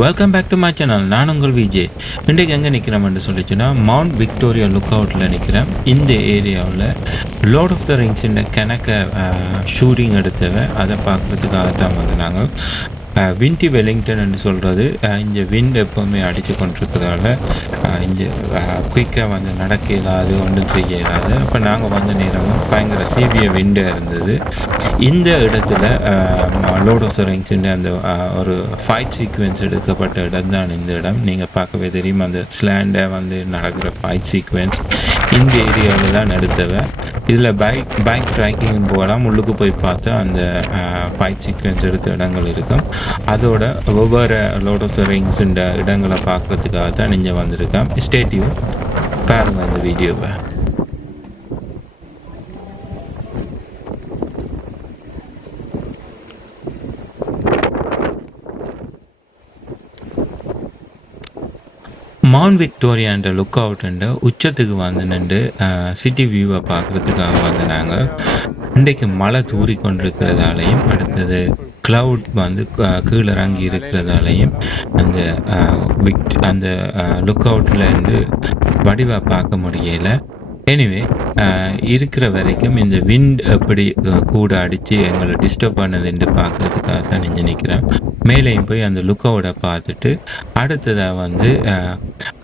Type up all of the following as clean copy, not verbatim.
Welcome back to my channel. நான் உங்கள் விஜய். இன்றைக்கு எங்கே நிற்கிறேன்னு சொல்லிச்சுன்னா மவுண்ட் விக்டோரியா லுக் அவுட்டில் நிற்கிறேன். இந்த ஏரியாவில் லார்ட் ஆஃப் த ரிங்ஸின் கணக்க ஷூட்டிங் எடுத்தவன் அதை பார்க்குறதுக்காக தான் வந்து நாங்கள் விண்டி வெலிங்டன் என்று சொல்கிறது. இங்கே விண்ட் எப்போவுமே அடித்து கொண்டிருக்கிறதால இங்கே குயிக்காக வந்து நடக்க இயலாது, ஒன்றும் செய்ய இயலாது. அப்போ நாங்கள் வந்த நேரமும் பயங்கர சீவிய விண்டாக இருந்தது. இந்த இடத்துல லார்ட் ஆஃப் த ரிங்ஸின் அந்த ஒரு ஃபைட் சீக்வென்ஸ் எடுக்கப்பட்ட இடம் தான் இந்த இடம். நீங்கள் பார்க்கவே தெரியும், அந்த ஸ்லாண்டை வந்து நடக்கிற ஃபைட் சீக்வென்ஸ் இந்த ஏரியாவில் தான் எடுத்தவன். இதில் பைக் ட்ராக்கிங் போகலாம். உள்ளுக்கு போய் பார்த்தா அந்த ஃபைட் சீக்வென்ஸ் எடுத்த இடங்கள் இருக்கும். அதோட ஒவ்வொரு லார்ட் ஆஃப் த ரிங்ஸுன்ற இடங்களை பார்க்குறதுக்காக தான் நீங்கள் வந்திருக்கேன். ஸ்டே டியூன், பாருங்கள் இந்த வீடியோவை. மவுண்ட் விக்டோரியான்ற லுக் அவுட்டுன்ற உச்சத்துக்கு வந்து நின்று சிட்டி வியூவை பார்க்குறதுக்காக வந்து நாங்கள் இன்றைக்கு மழை தூறி கொண்டிருக்கிறதாலையும் அடுத்தது க்ளவுட் வந்து கீழே இறங்கி இருக்கிறதாலையும் அந்த லுக் அவுட்லேருந்து வடிவாக பார்க்க முடியலை. எனிவே இருக்கிற வரைக்கும் இந்த விண்ட் எப்படி கூட அடித்து எங்களை டிஸ்டர்ப் பண்ணதுன்னு பார்க்குறதுக்காக தான் நெஞ்சு நிற்கிறேன். மேலேயும் போய் அந்த லுக் அவுட்டை பார்த்துட்டு அடுத்ததாக வந்து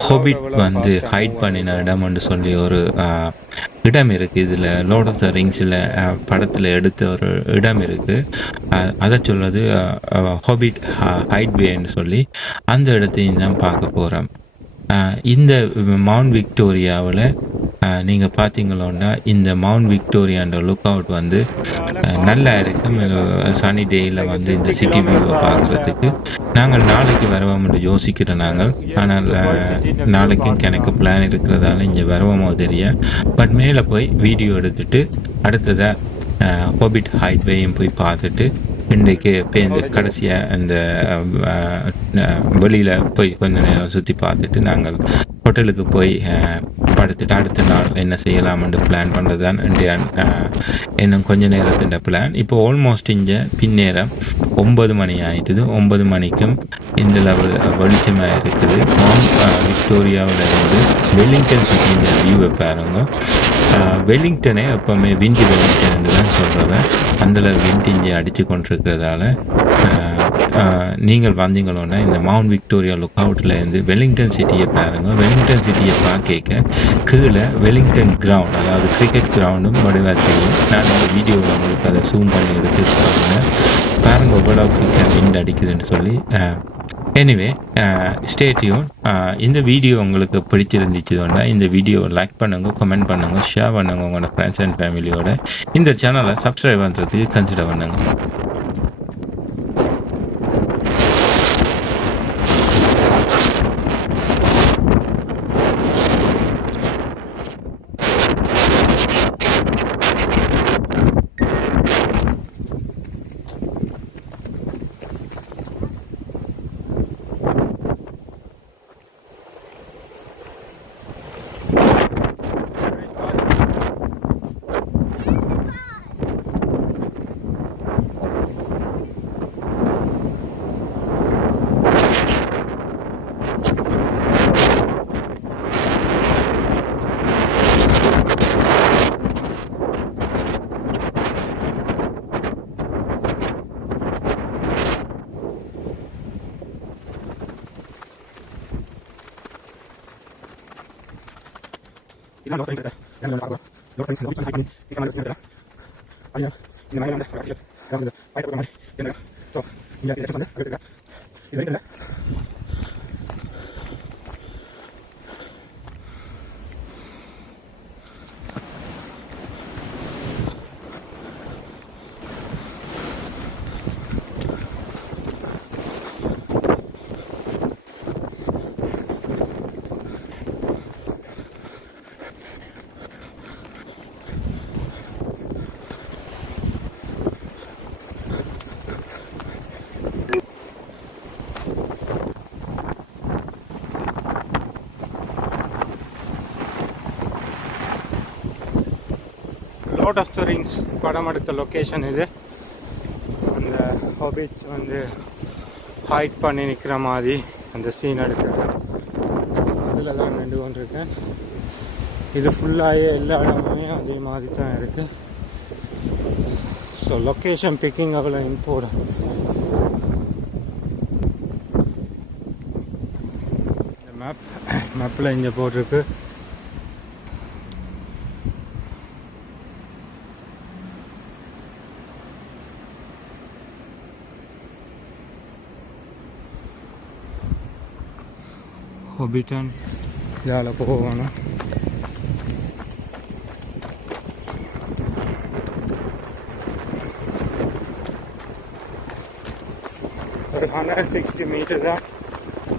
ஹாபிட் வந்து ஹைட் பண்ணின இடம்னு சொல்லி ஒரு இடம் இருக்குது. இதில் லார்ட் ஆஃப் த ரிங்ஸில் படத்தில் எடுத்த ஒரு இடம் இருக்குது. அதை சொல்கிறது ஹாபிட் ஹைட்வேன்னு சொல்லி அந்த இடத்தையும் தான் பார்க்க போகிறோம். இந்த மவுண்ட் விக்டோரியாவில் நீங்கள் பார்த்தீங்களோன்னா இந்த மவுண்ட் விக்டோரியான்ற லுக் அவுட் வந்து நல்லா இருக்கும். சனி டேயில் வந்து இந்த சிட்டி வியூவை பார்க்குறதுக்கு நாங்கள் நாளைக்கு வருவோம்னு யோசிக்கிறோம் நாங்கள். ஆனால் நாளைக்கும் எனக்கு பிளான் இருக்கிறதால இங்கே வருவோமோ தெரிய. பட் மேலே போய் வீடியோ எடுத்துகிட்டு அடுத்ததாக ஹாபிட் ஹைட்வேயும் போய் பார்த்துட்டு இன்றைக்கு பேருந்து கடைசியாக அந்த வெளியில் போய் கொஞ்சம் நேரம் சுற்றி பார்த்துட்டு நாங்கள் ஹோட்டலுக்கு போய் படுத்துட்டு அடுத்த நாள் என்ன செய்யலாம்னு பிளான் பண்ணுறது தான் இன்றைய இன்னும் கொஞ்சம் நேரத்தின் பிளான். இப்போ ஆல்மோஸ்ட் இங்கே பின்னேரம் 9 மணி ஆகிட்டுது. 9 மணிக்கும் இந்த வெளிச்சமாக இருக்குது. மவுண்ட் விக்டோரியாவில் இருந்து வெல்லிங்டன் சிட்டி இந்த வியூவை பாருங்க. வெல்லிங்டனே எப்போவுமே விண்டி வெல்லிங்டன் தான் சொல்கிறேன். அந்தளவு விண்ட் இங்கே அடித்து கொண்டிருக்கிறதால நீங்கள் வந்தீங்களோன்னா இந்த மவுண்ட் விக்டோரியா லுக் அவுட்டில் இருந்து வெல்லிங்டன் சிட்டியை பாருங்கள். வெல்லிங்டன் சிட்டியை பார்க்க கீழே வெல்லிங்டன் கிரவுண்ட், அதாவது கிரிக்கெட் கிரவுண்டும் வடிவாக தெரியும். நான் இந்த வீடியோவில் உங்களுக்கு அதை ஜூம் பண்ணி எடுத்துருக்காங்க. பாருங்கள் எவ்வளோக்கு விண்ட் அடிக்குதுன்னு சொல்லி. Anyway stay tune. இந்த வீடியோ உங்களுக்கு பிடிச்சிருந்துச்சுன்னா இந்த வீடியோவை லைக் பண்ணுங்கள், கமெண்ட் பண்ணுங்கள், ஷேர் பண்ணுங்கள் உங்களோட ஃப்ரெண்ட்ஸ் அண்ட் ஃபேமிலியோட. இந்த சேனலை சப்ஸ்கிரைப் பண்ணுறதுக்கு கன்சிடர் பண்ணுங்கள். Ini adalah lokasi yang dalam aqua. Lokasi yang lokasi yang ini kamera sendiri. Ayah, ini mana yang ada? Kamera. Ayah kamera. Ini ada. So, ini ada sana. Ada. Ini ada. Lord of the Rings படம் எடுத்த location இது. அந்த habits வந்து height பண்ணி நிற்கிற மாதிரி அந்த scene எடுக்கிறது. அதில் தான் நின்று கொண்டிருக்கேன். இது ஃபுல்லாகவே எல்லா இடமுமே அதே மாதிரி தான் இருக்குது. ஸோ லொக்கேஷன் பிக்கிங் அவ்வளோ இம்பார்ட்டன்ட். இந்த மேப்பில் இங்கே போட்டிருக்கு ஹாபிட்டன். இதால் போகணும். ஒரு 160 மீட்டர் தான்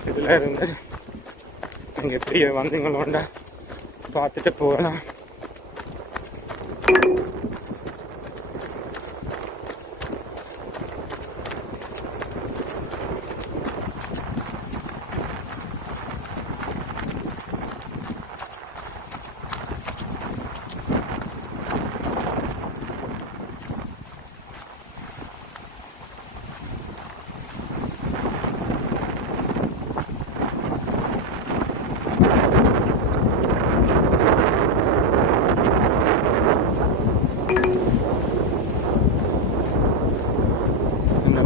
இதில் இருந்து அங்கே எப்படி வந்தீங்களோண்ட பார்த்துட்டு போகலாம்.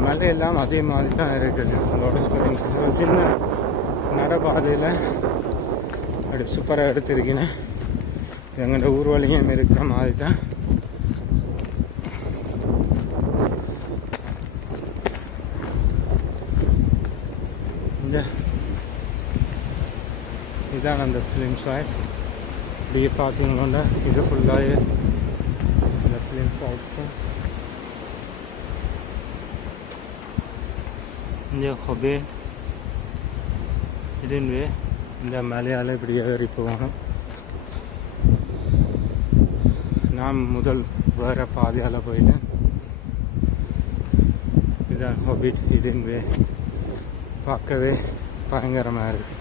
மலையெல்லாம் அதே மாதிரி தான் இருக்குது. சின்ன நடப்பாதையில் அப்படி சூப்பராக எடுத்திருக்கீங்க. எங்களோட ஊர்வலியும் இருக்கிற மாதிரி தான். இந்த இதான் அந்த ஃபிலிம் சாய்ட். இப்படியே பார்த்தீங்களோன்னா இது ஃபுல்லாகவே இந்த ஃபிலிம் சாய்ட் தான். இந்த ஹாபிட் ஹிடன்வே இந்த மலையால் இப்படி ஏறி போகணும். நான் முதல் வேறு பாதையால் போயிட்டேன். இதுதான் ஹாபிட் ஹிடன்வே. பார்க்கவே பயங்கரமாக இருக்குது.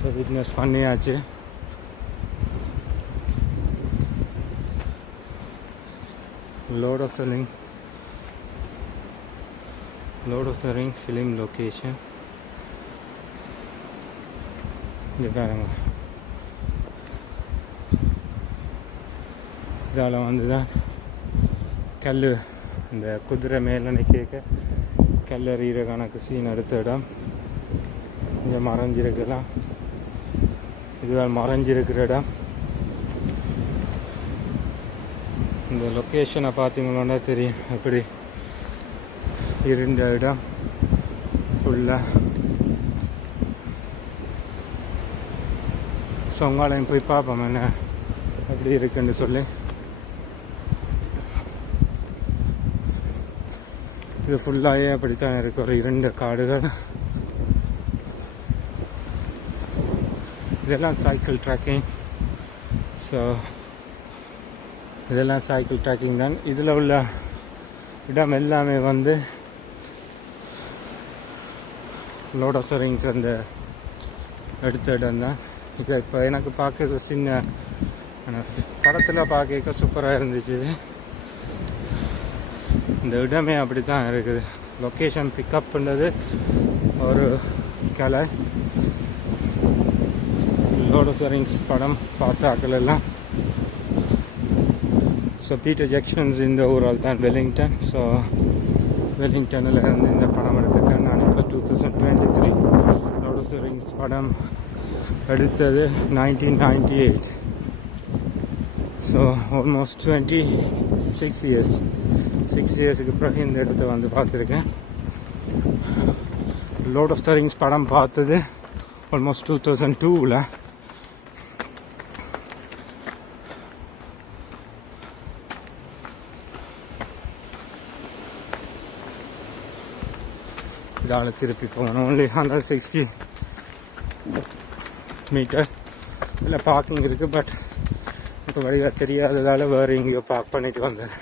ஸோ விட்னஸ் பண்ணியாச்சு. Lord of the ring film location. இங்கே பாருங்க, இதால் வந்து தான் கல் இந்த குதிரை மேலே நிற்க கல்லறிகிற கணக்கு சீன் எடுத்த இடம். இங்கே மறைஞ்சிருக்கலாம். இதுதான் மறைஞ்சிருக்கிற இடம். இந்த லொக்கேஷனை பார்த்தீங்களோன்னா தெரியும் எப்படி இருந்த இடம் ஃபுல்லாக. ஸோ உங்களையும் போய் பார்ப்போம் என்ன எப்படி இருக்குன்னு சொல்லி. இது ஃபுல்லாகவே அப்படித்தான் இருக்கு, ஒரு 2 காடுகள். இதெல்லாம் சைக்கிள் ட்ராக்கிங். ஸோ இதெல்லாம் சைக்கிள் ட்ராக்கிங் தான். இதில் உள்ள இடம் எல்லாமே வந்து லோட் ஆஃப் ரிங்ஸ் அந்த எடுத்த இடம் தான். இப்போ எனக்கு பார்க்க சின்ன படத்தில் பார்க்க சூப்பராக இருந்துச்சு. இந்த இடமே அப்படி தான் இருக்குது. லொக்கேஷன் பிக்கப் பண்ணது ஒரு கலை. லோட் ஆஃப் ரிங்ஸ் படம் பார்த்தாக்கள் எல்லாம். ஸோ பீட்டர் ஜாக்சன்ஸ் இந்த ஊரால் தான் வெலிங்டன். ஸோ வெலிங்டனில் இருந்து இந்த படம் எடுத்துக்கேன் நான். இப்போ 2023 லோட் ஆஃப் ரிங்ஸ் படம் எடுத்தது 1998. So almost 26 years. 6 இயர்ஸுக்கு பிறகு இந்த இடத்த வந்து பார்த்துருக்கேன். லோட் ஆஃப் ரிங்ஸ் படம் பார்த்தது ஆல்மோஸ்ட் 2002ல். இதால் திருப்பி போகணும். Only 160 metre. இல்லை பார்க்கிங் இருக்குது, பட் இப்போ வழியாக தெரியாததால் வேறு எங்கேயோ பார்க் பண்ணிட்டு வந்தேன்.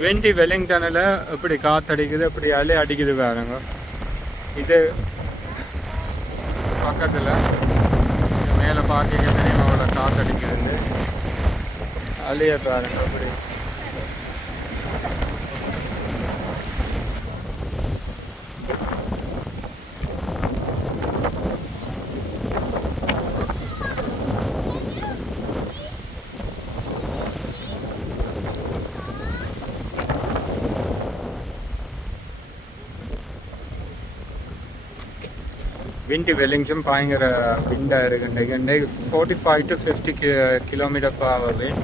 விண்டி வெலிங்டனில் எப்படி காற்றடிக்குது எப்படி அலை அடிக்குது பாருங்க. இது பக்கத்தில் மேலே பார்க்க தெரியும் அவ்வளோ காற்றடிக்குது. அலையை பாருங்க அப்படி. விண்டி வெல்லிங்டன் பயங்கர விண்டாக இருக்குன்றைக்கு 45 to 50 km/h விண்ட்.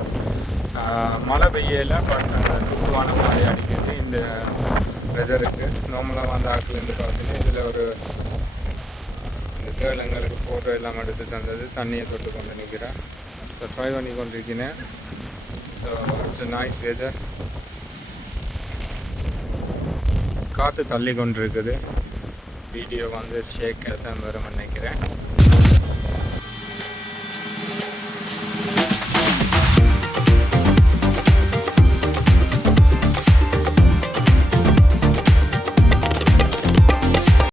மழை பெய்யல, பட் தூக்குவான மழை அடிக்குது இந்த வெதருக்கு. நார்மலாக வந்து ஆக்குலேருந்து பார்த்துட்டு இதில் ஒரு இந்த கேர்ள் எங்களுக்கு ஃபோட்டோ எல்லாம் எடுத்து தந்தது. தண்ணியை தொட்டு கொண்டு நிற்கிறேன். ஸோ ட்ரை பண்ணி கொண்டிருக்கிறேன். So it's nice weather. காற்று தள்ளி கொண்டிருக்குது. வீடியோ வந்து ஷேக் தான் வரும்னு நினைக்கிறேன்.